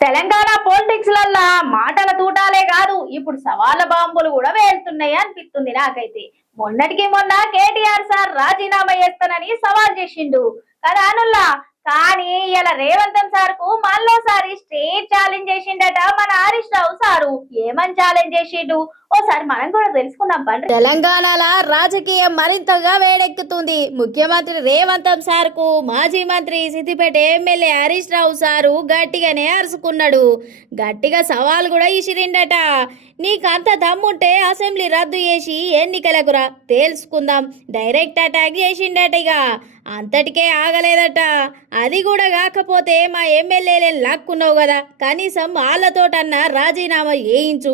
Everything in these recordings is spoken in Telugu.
తెలంగాణ పాలిటిక్స్ లల్లా మాటల తూటాలే కాదు ఇప్పుడు సవాళ్ళ బాంబులు కూడా వేలుతున్నాయి అనిపిస్తుంది నాకైతే. మొన్నటికి మొన్న కేటీఆర్ సార్ రాజీనామా చేస్తానని సవాల్ చేసిండు కదా అనుల్లా. కానీ ఇలా రేవంత్ సార్ కు మళ్ళోసారి స్ట్రేట్ ఛాలెంజ్ చేసిండట మన హరీష్ రావు సారు. ఏమని ఛాలెంజ్ చేసిండు ఓసారి మనం కూడా తెలుసుకుందాం పండి. తెలంగాణలో రాజకీయం మరింతగా వేడెక్కుతుంది. ముఖ్యమంత్రి రేవంత్ సార్ కు మాజీ మంత్రి సిద్దిపేట ఎమ్మెల్యే హరీష్ రావు సారు గట్టిగానే అరుచుకున్నాడు. గట్టిగా సవాల్ కూడా ఇసిరిండట. నీకంత దమ్ముంటే అసెంబ్లీ రద్దు చేసి ఎన్నికలకు రా తెలుసుకుందాం డైరెక్ట్ అటాక్ చేసిండట. ఇక అంతటికే ఆగలేదట. అది కూడా కాకపోతే మా ఎమ్మెల్యేలను లాక్కున్నావు కదా, కనీసం వాళ్ళతోటన్నా రాజీనామా చేయించు,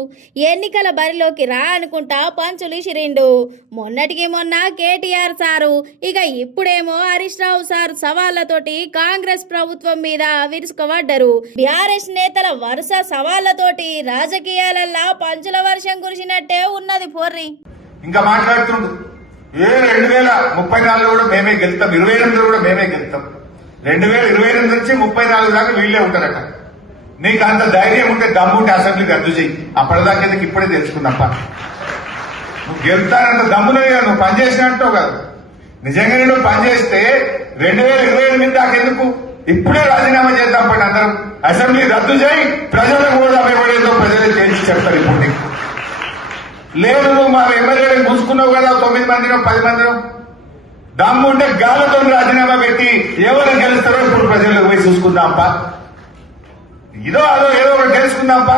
ఎన్నికల బరిలోకి రా అనుకుంటా పంచులు ఇసిరిండు. మొన్నటికి మొన్న కేటీఆర్ సారు, ఇక ఇప్పుడేమో హరీష్ రావు సారు సవాళ్లతోటి కాంగ్రెస్ ప్రభుత్వం మీద విరుచుకుపడ్డారు. బీఆర్ఎస్ నేతల వరుస సవాళ్లతోటి రాజకీయాలల్లా పంచుల వర్షం కురిసినట్టే ఉన్నది. పొర్రి ఇంకా మాట్లాడుతుండు 2034 కూడా మేమే గెలుస్తాం, 28 కూడా మేమే గెలుస్తాం. 2028 నుంచి 34 దాకా వీళ్ళే ఉంటారట. నీకు అంత ధైర్యం ఉంటే దమ్ముంటే అసెంబ్లీకి రద్దు చెయ్యి. అప్పటిదాకా ఎందుకు ఇప్పుడే తెలుసుకున్నప్ప. నువ్వు గెలుతానంత దమ్ములే కదా, నువ్వు పనిచేసినట్టు కాదు. నిజంగా నువ్వు పనిచేస్తే 2028 దాకా ఎందుకు ఇప్పుడే రాజీనామా చేద్దాం. పడి అందరం అసెంబ్లీ రద్దు చేయి, ప్రజలకు కూడా ఇవ్వడేదో ప్రజలే చేసి చెప్తారు. ఇప్పుడు నీకు లేదు, నువ్వు మా ఎమ్మెల్యేలను చూసుకున్నావు కదా, 9 మందినో 10 మందినో. దమ్ము ఉంటే గాలతో రాజీనామా పెట్టి ఎవరు గెలుస్తారో ఇప్పుడు ప్రజలకు పోయి చూసుకుందాంపా. ఇదో అదో ఏదో ఒకటి తెలుసుకుందాంపా.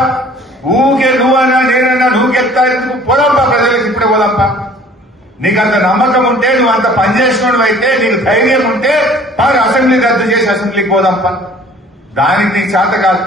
ఊకే నువ్వన్నా నేనన్నా నువ్వు గెలుస్తా ఎందుకు, పోదాంపా ప్రజలకు ఇప్పుడే పోదాంపా. నీకు అంత నమ్మకం ఉంటే, నువ్వు అంత పనిచేసినోడు అయితే, నీకు ధైర్యం ఉంటే అసెంబ్లీ రద్దు చేసి అసెంబ్లీకి పోదాంపా. దానికి నీకు చేత కాదు.